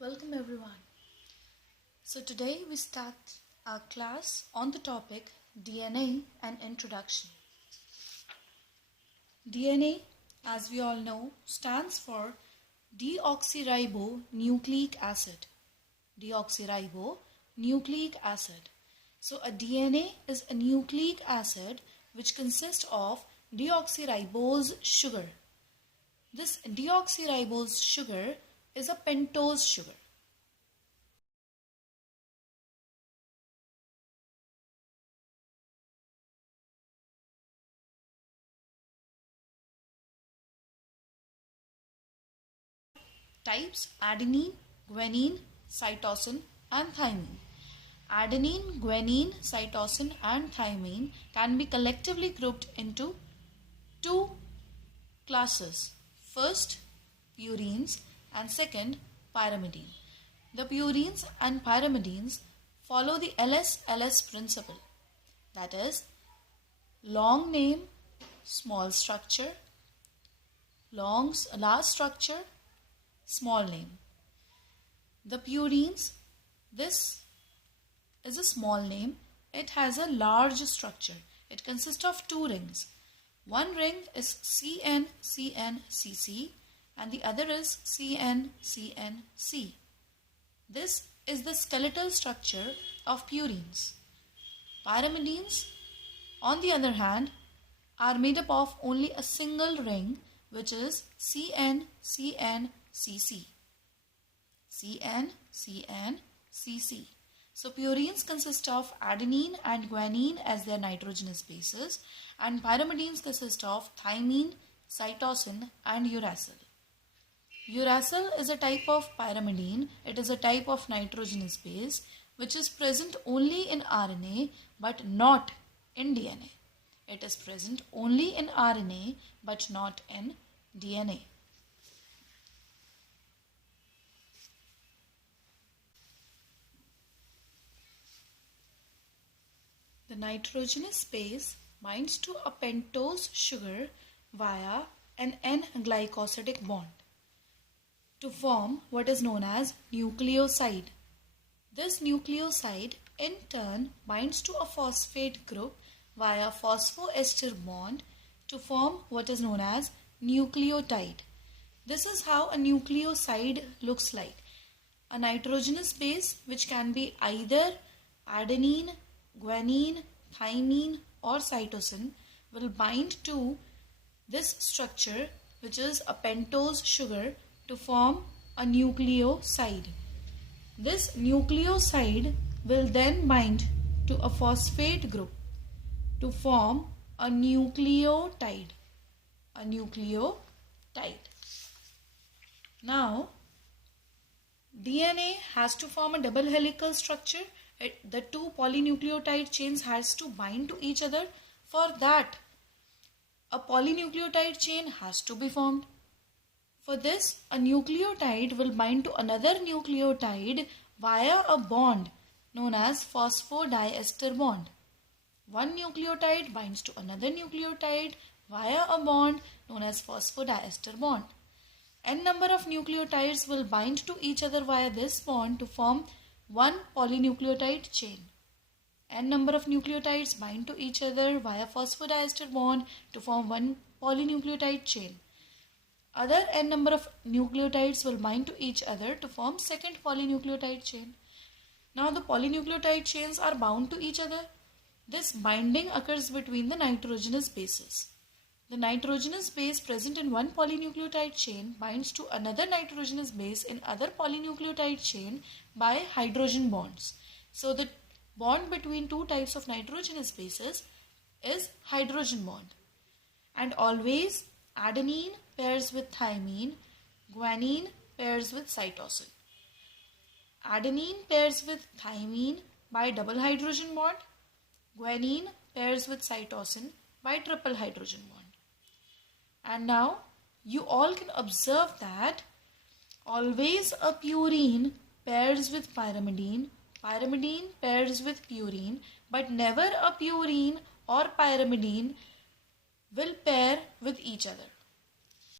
Welcome everyone. So today we start our class on the topic DNA and introduction. DNA, as we all know, stands for deoxyribonucleic acid. Deoxyribonucleic acid. So a DNA is a nucleic acid which consists of deoxyribose sugar. This deoxyribose sugar is a pentose sugar. Types: adenine, guanine, cytosine and thymine. Adenine, guanine, cytosine and thymine can be collectively grouped into two classes. First, purines and second, pyrimidine. The purines and pyrimidines follow the LS-LS principle. That is, long name, small structure, large structure, small name. The purines, this is a small name. It has a large structure. It consists of two rings. One ring is CN-CN-CC and the other is CN-CN-C. This is the skeletal structure of purines. Pyrimidines, on the other hand, are made up of only a single ring, which is CN-CN-CC. CN-CN-CC. So purines consist of adenine and guanine as their nitrogenous bases, and pyrimidines consist of thymine, cytosine and uracil. Uracil is a type of pyrimidine. It is a type of nitrogenous base which is present only in RNA but not in DNA. It is present only in RNA but not in DNA. The nitrogenous base binds to a pentose sugar via an N-glycosidic bond to form what is known as nucleoside. This nucleoside in turn binds to a phosphate group via phosphoester bond to form what is known as nucleotide. This is how a nucleoside looks like. A nitrogenous base which can be either adenine, guanine, thymine or cytosine will bind to this structure, which is a pentose sugar, to form a nucleoside. This nucleoside will then bind to a phosphate group to form a nucleotide. Now, DNA has to form a double helical structure. The two polynucleotide chains has to bind to each other. For that, a polynucleotide chain has to be formed. For this, a nucleotide will bind to another nucleotide via a bond known as phosphodiester bond. One nucleotide binds to another nucleotide via a bond known as phosphodiester bond. N number of nucleotides will bind to each other via this bond to form one polynucleotide chain. N number of nucleotides bind to each other via phosphodiester bond to form one polynucleotide chain. Other n number of nucleotides will bind to each other to form second polynucleotide chain. Now the polynucleotide chains are bound to each other. This binding occurs between the nitrogenous bases. The nitrogenous base present in one polynucleotide chain binds to another nitrogenous base in other polynucleotide chain by hydrogen bonds. So the bond between two types of nitrogenous bases is hydrogen bond. And always adenine pairs with thymine, guanine pairs with cytosine. Adenine pairs with thymine by double hydrogen bond. Guanine pairs with cytosine by triple hydrogen bond. And now you all can observe that always a purine pairs with pyrimidine, pyrimidine pairs with purine, but never a purine or pyrimidine will pair with each other.